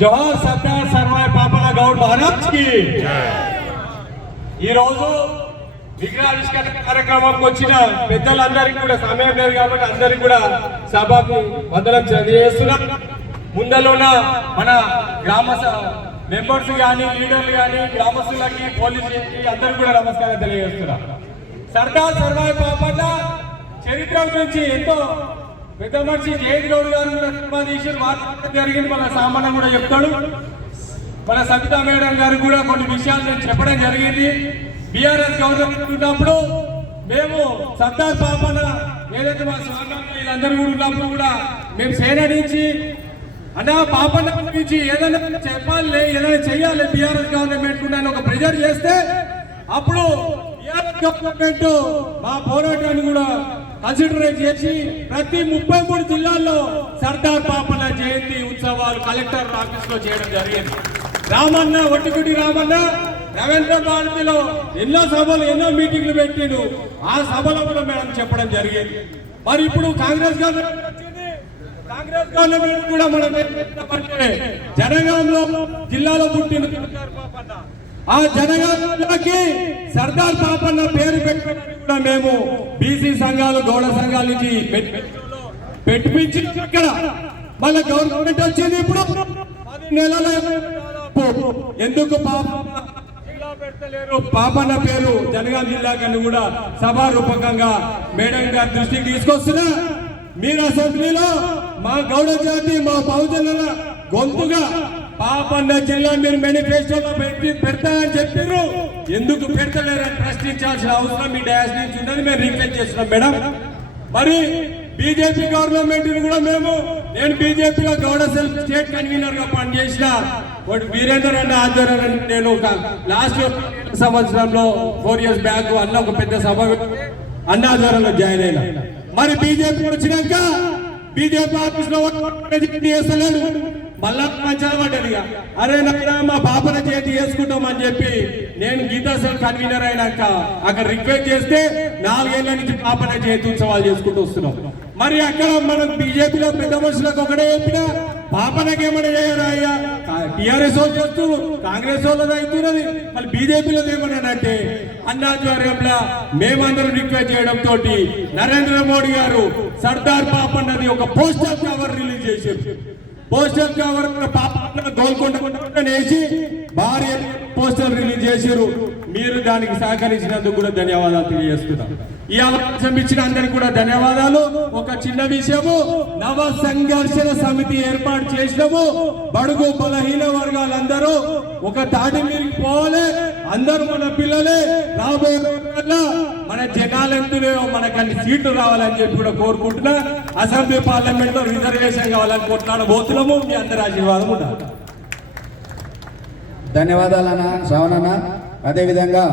జోహార్ సర్దార్ సర్వాయి పాపన్న గౌడ్ మహారాజ్ కి ఈ రోజు విగ్రహావిష్కరణ కార్యక్రమంకి వచ్చిన పెద్దలందరికీ కూడా సమయం లేదు కాబట్టి అందరికీ కూడా సభకు వందనం తెలియజేస్తున్నాం. ముందలో ఉన్న మన గ్రామ మెంబర్స్ కానీ లీడర్లు కానీ గ్రామస్తులకి పోలీసులకి అందరికీ కూడా నమస్కారం తెలియజేస్తున్నాం. సర్దార్ సర్వాయి పాపన్న చరిత్ర గురించి ఎంతో పెద్ద మనిషి జయంతి గౌడ్ గారు కూడా సినిమా తీసి మాట్లాడడం జరిగింది. మన సామాన్యం కూడా చెప్తాడు. మన సబితా మేడం గారు కూడా కొన్ని విషయాలు నేను చెప్పడం జరిగింది. బీఆర్ఎస్ గవర్నమెంట్ ఉన్నప్పుడు మేము సర్దార్ పాపన్న ఏదైతే మా స్వర్ణం వీళ్ళందరూ కూడా ఉన్నప్పుడు కూడా మేము సేన నుంచి అన్నా పాపన్న గురించి ఏదైనా చెప్పాలి ఏదైనా చెయ్యాలి బీఆర్ఎస్ గవర్నమెంట్ కూడా ఒక ప్రెజర్ చేస్తే అప్పుడు బీఆర్ఎస్ గవర్నమెంట్ మా పోరాటాన్ని కూడా కన్సిడరేట్ చేసి ప్రతి 33 జిల్లాల్లో సర్దార్ పాపన్న జయంతి ఉత్సవాలు కలెక్టర్ ఆఫీస్ లో చేయడం జరిగింది. రామన్న ఒట్టిగుడి రామన్న రవీంద్ర భారతిలో ఎన్నో సభలు ఎన్నో మీటింగ్లు పెట్టిండు. ఆ సభలో కూడా మేడం చెప్పడం జరిగింది. మరి ఇప్పుడు కాంగ్రెస్ గవర్నమెంట్ వచ్చింది. కాంగ్రెస్ గవర్నమెంట్ కూడా మనం జనగాంలో జిల్లాలో పుట్టిన సర్దార్ పాపన్న ఆ జనగాంలోకి సర్దార్ పాపన్న పేరు పెట్టడానికి కూడా మేము బీసీ సంఘాలు గౌడ సంఘాల నుంచి పెట్టించి అక్కడ మళ్ళీ గవర్నమెంట్ వచ్చింది. ఇప్పుడు 10 నెలల ఎందుకు పాపన్న పేరు జనగాం జిల్లాకని కూడా సభారూపకంగా మేడం గారి దృష్టికి తీసుకొస్తున్నా. మీరు అసెంబ్లీలో మా గౌడ జాతి మా బహుజనుల గొంతుగా పాపన్న జిల్లా మీరు మేనిఫెస్టోలో పెడతారని చెప్పారు. ఎందుకు పెడతలేరని ప్రశ్నించాల్సిన అవసరం మీ డయాస్ నుంచి ఉందని మేము రిక్వెస్ట్ చేస్తున్నాం మేడం. మరి బీజేపీ గవర్నమెంట్ కూడా నేను బీజేపీలో గౌడ సెల్ఫ్ స్టేట్ కన్వీనర్ గా పనిచేసిన వీరేందర్ అన్న ఆధ్వర్యంలో నేను ఒక లాస్ట్ సంవత్సరంలో 4 years బ్యాక్ అన్న ఒక పెద్ద సభ అన్న ఆధ్వర్యంలో జాయిన్ అయినా. మరి బీజేపీ వచ్చినాక బీజేపీ ఆఫీస్ లో చేస్తలేడు. మళ్ళా మంచాల పడ్డదిగా అరే నాయనా మా పాపన చేతి చేసుకుంటామని చెప్పి నేను గీతా సెల్ కన్వీనర్ అయినాక అక్కడ రిక్వెస్ట్ చేస్తే 4 ఏళ్ల నుంచి పాపన చేతి ఉత్సవాలు చేసుకుంటూ వస్తున్నాం. మరి అక్కడ మనం బీజేపీలో పెద్ద మనుషులకు ఒకటే చెప్పినా పాపనకి ఏమైనా చేయరా అయ్యా టీఆర్ఎస్ వాళ్ళు చేస్తూ కాంగ్రెస్ వాళ్ళది అవుతున్నది మళ్ళీ బీజేపీలో ఏమన్నానంటే అన్నాధ్వర్యంలో మేమందరం రిక్వెస్ట్ చేయడంతో నరేంద్ర మోడీ గారు సర్దార్ పాపన్నది ఒక పోస్టర్ కవర్ రిలీజ్ చేశారు. పోస్టర్ కవర్ పాపన్న గోల్కొండ వేసి భారీ పోస్టర్ రిలీజ్ చేశారు. మీరు దానికి సహకరించినందుకు కూడా ధన్యవాదాలు తెలియజేస్తున్నాం. ఈ అవకాశం ఇచ్చిన అందరికి కూడా ధన్యవాదాలు. ఒక చిన్న విషయము, నవ సంఘర్షణ సమితి ఏర్పాటు చేసినాము. బడుగు బలహీన వర్గాలందరూ ఒక తాటి మీదకి పోవాలి. అందరూ మన పిల్లలే. రాబోయే మన జనాలెందులో మనకు అన్ని సీట్లు రావాలని చెప్పి కూడా కోరుకుంటున్నా. అసెంబ్లీ పార్లమెంట్ లో రిజర్వేషన్ కావాలని కొట్లాడబోతున్నాము. మీ అందరి ఆశీర్వాదం ఉండాలి. ధన్యవాదాలన్నా శ్రవణన్న. అదేవిధంగా